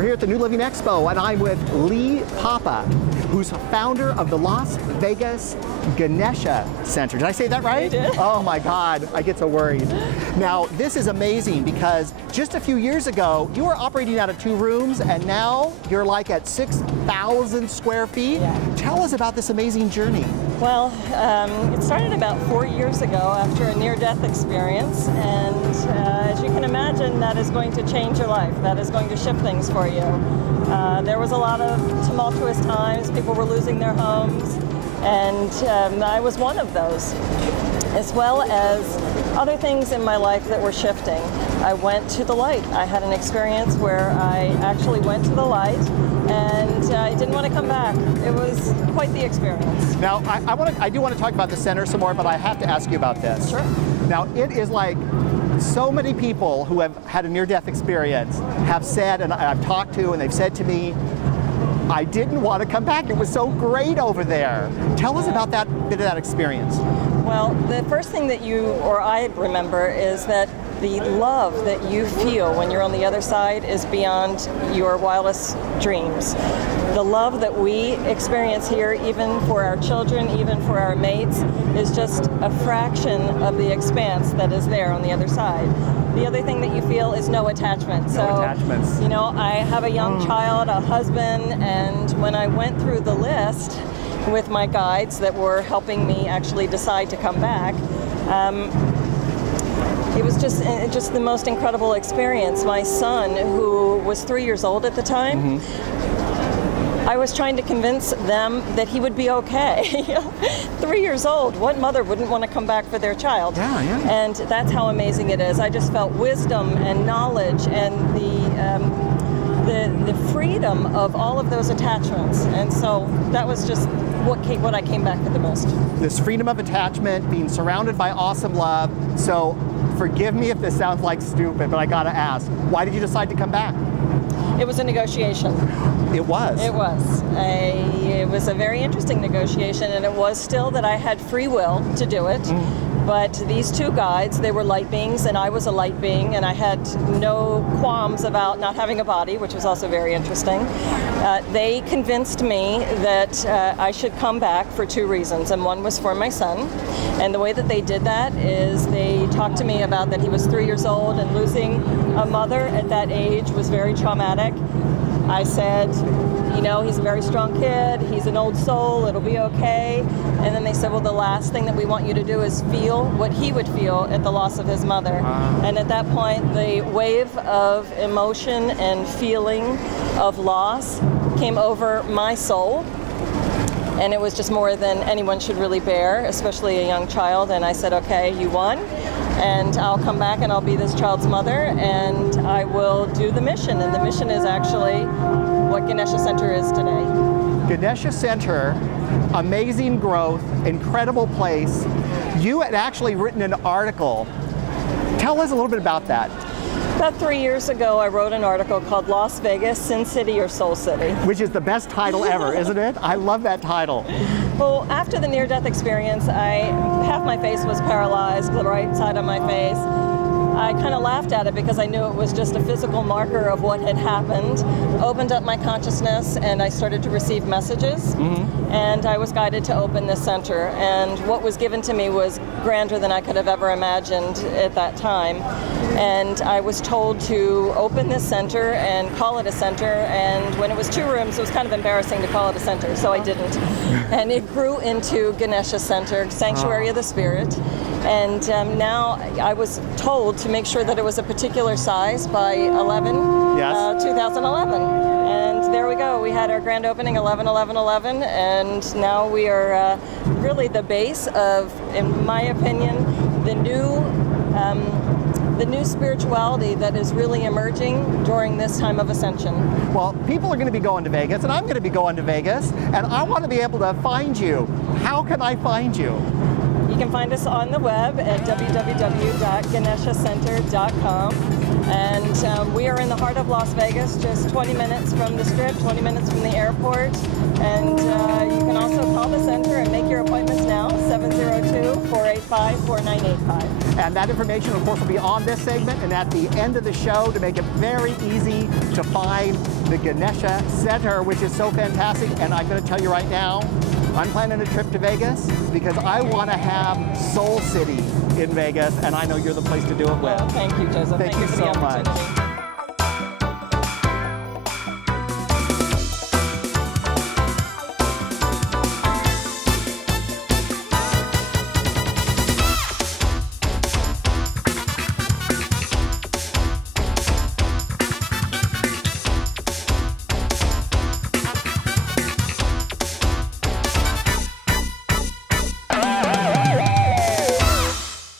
We're here at the New Living Expo, and I'm with Papa, who's founder of the Las Vegas Ganesha Center. Did I say that right? You did. Oh my God, I get so worried. Now, this is amazing because just a few years ago, you were operating out of 2 rooms, and now you're like at 6,000 square feet. Yeah. Tell us about this amazing journey. Well, it started about 4 years ago after a near-death experience, and as you can imagine, that is going to change your life. That is going to shift things for you. There was a lot of tumultuous times. People were losing their homes, and I was one of those, as well as other things in my life that were shifting. I went to the light. I had an experience where I actually went to the light, and I didn't want to come back. It was quite the experience. Now, I do want to talk about the center some more, but I have to ask you about this. Sure. Now, it is like so many people who have had a near-death experience have said, and I've talked to, and they've said to me, I didn't want to come back. It was so great over there. Tell us about that bit of that experience. Well, the first thing that you or I remember is that the love that you feel when you're on the other side is beyond your wildest dreams. The love that we experience here, even for our children, even for our mates, is just a fraction of the expanse that is there on the other side. The other thing that you feel is no attachment. No attachments. You know, I have a young child, a husband, and when I went through the list with my guides that were helping me actually decide to come back, it was just the most incredible experience. My son, who was 3 years old at the time, I was trying to convince them that he would be okay. 3 years old, what mother wouldn't want to come back for their child? Yeah, yeah. And that's how amazing it is. I just felt wisdom and knowledge and the freedom of all of those attachments. And so that was just what I came back for the most. This freedom of attachment, being surrounded by awesome love. So forgive me if this sounds like stupid, but I gotta ask, why did you decide to come back? It was a negotiation. It was? It was. It was a very interesting negotiation, and it was still that I had free will to do it. But these 2 guides, they were light beings, and I was a light being, and I had no qualms about not having a body, which was also very interesting. They convinced me that I should come back for 2 reasons, and one was for my son. And the way that they did that is they talked to me about that he was 3 years old, and losing a mother at that age was very traumatic. I said, you know, he's a very strong kid, he's an old soul, it'll be okay. And then they said, well, the last thing that we want you to do is feel what he would feel at the loss of his mother. And at that point, the wave of emotion and feeling of loss came over my soul. And it was just more than anyone should really bear, especially a young child. And I said, okay, you won. And I'll come back and I'll be this child's mother, and I will do the mission. And the mission is actually what Ganesha Center is today. Ganesha Center, amazing growth, incredible place. You had actually written an article. Tell us a little bit about that. About 3 years ago, I wrote an article called Las Vegas, Sin City or Soul City. Which is the best title ever, isn't it? I love that title. Well, after the near-death experience, half my face was paralyzed, the right side of my face. I kind of laughed at it because I knew it was just a physical marker of what had happened. Opened up my consciousness, and I started to receive messages. And I was guided to open this center. And what was given to me was grander than I could have ever imagined at that time. And I was told to open this center and call it a center. And when it was 2 rooms, it was kind of embarrassing to call it a center, so I didn't. And it grew into Ganesha Center, Sanctuary of the Spirit. And now I was told to make sure that it was a particular size by 2011. And there we go. We had our grand opening 11/11/11, and now we are really the base of, in my opinion, the new spirituality that is really emerging during this time of ascension. Well, people are going to be going to Vegas, and I'm going to be going to Vegas, and I want to be able to find you. How can I find you? You can find us on the web at www.ganeshacenter.com. And we are in the heart of Las Vegas, just 20 minutes from the Strip, 20 minutes from the airport. And you can also call the center and make your appointments now, 702-483 485-4985. And that information, of course, will be on this segment and at the end of the show to make it very easy to find the Ganesha Center, which is so fantastic. And I'm going to tell you right now, I'm planning a trip to Vegas because I want to have Soul City in Vegas, and I know you're the place to do it with. Well, thank you, Joseph. Thank you for so the much. opportunity.